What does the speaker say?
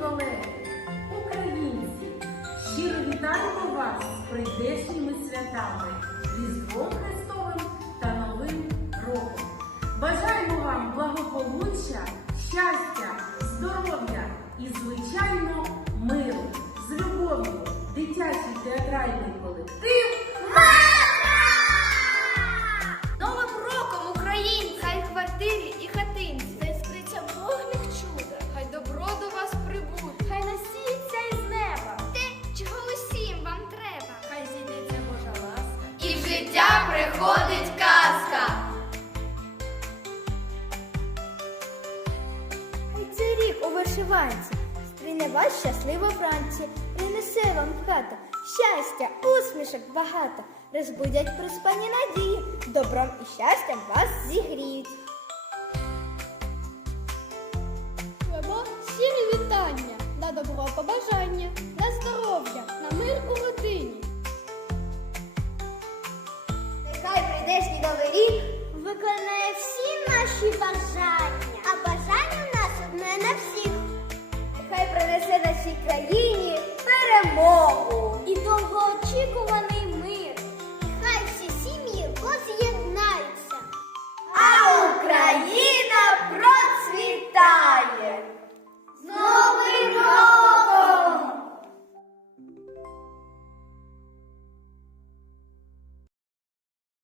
колеги, українці, щиро вітаємо вас з прийдешніми святами, Різдвом Христовим та Новим роком. Бажаємо вам благополуччя, щастя! Приходить казка. Хай цей рік у вишиванці. Стріне вас щаслива Франція, принесе вам в хату щастя, усмішок багато, розбудять приспані надії, добром і щастям вас зігріють. Щирі вітання, на добро побажання, прийдешній новий рік виконає всі наші бажання, а бажання в нас одне на всіх. Нехай принесе нашій країні перемогу і довгоочікувану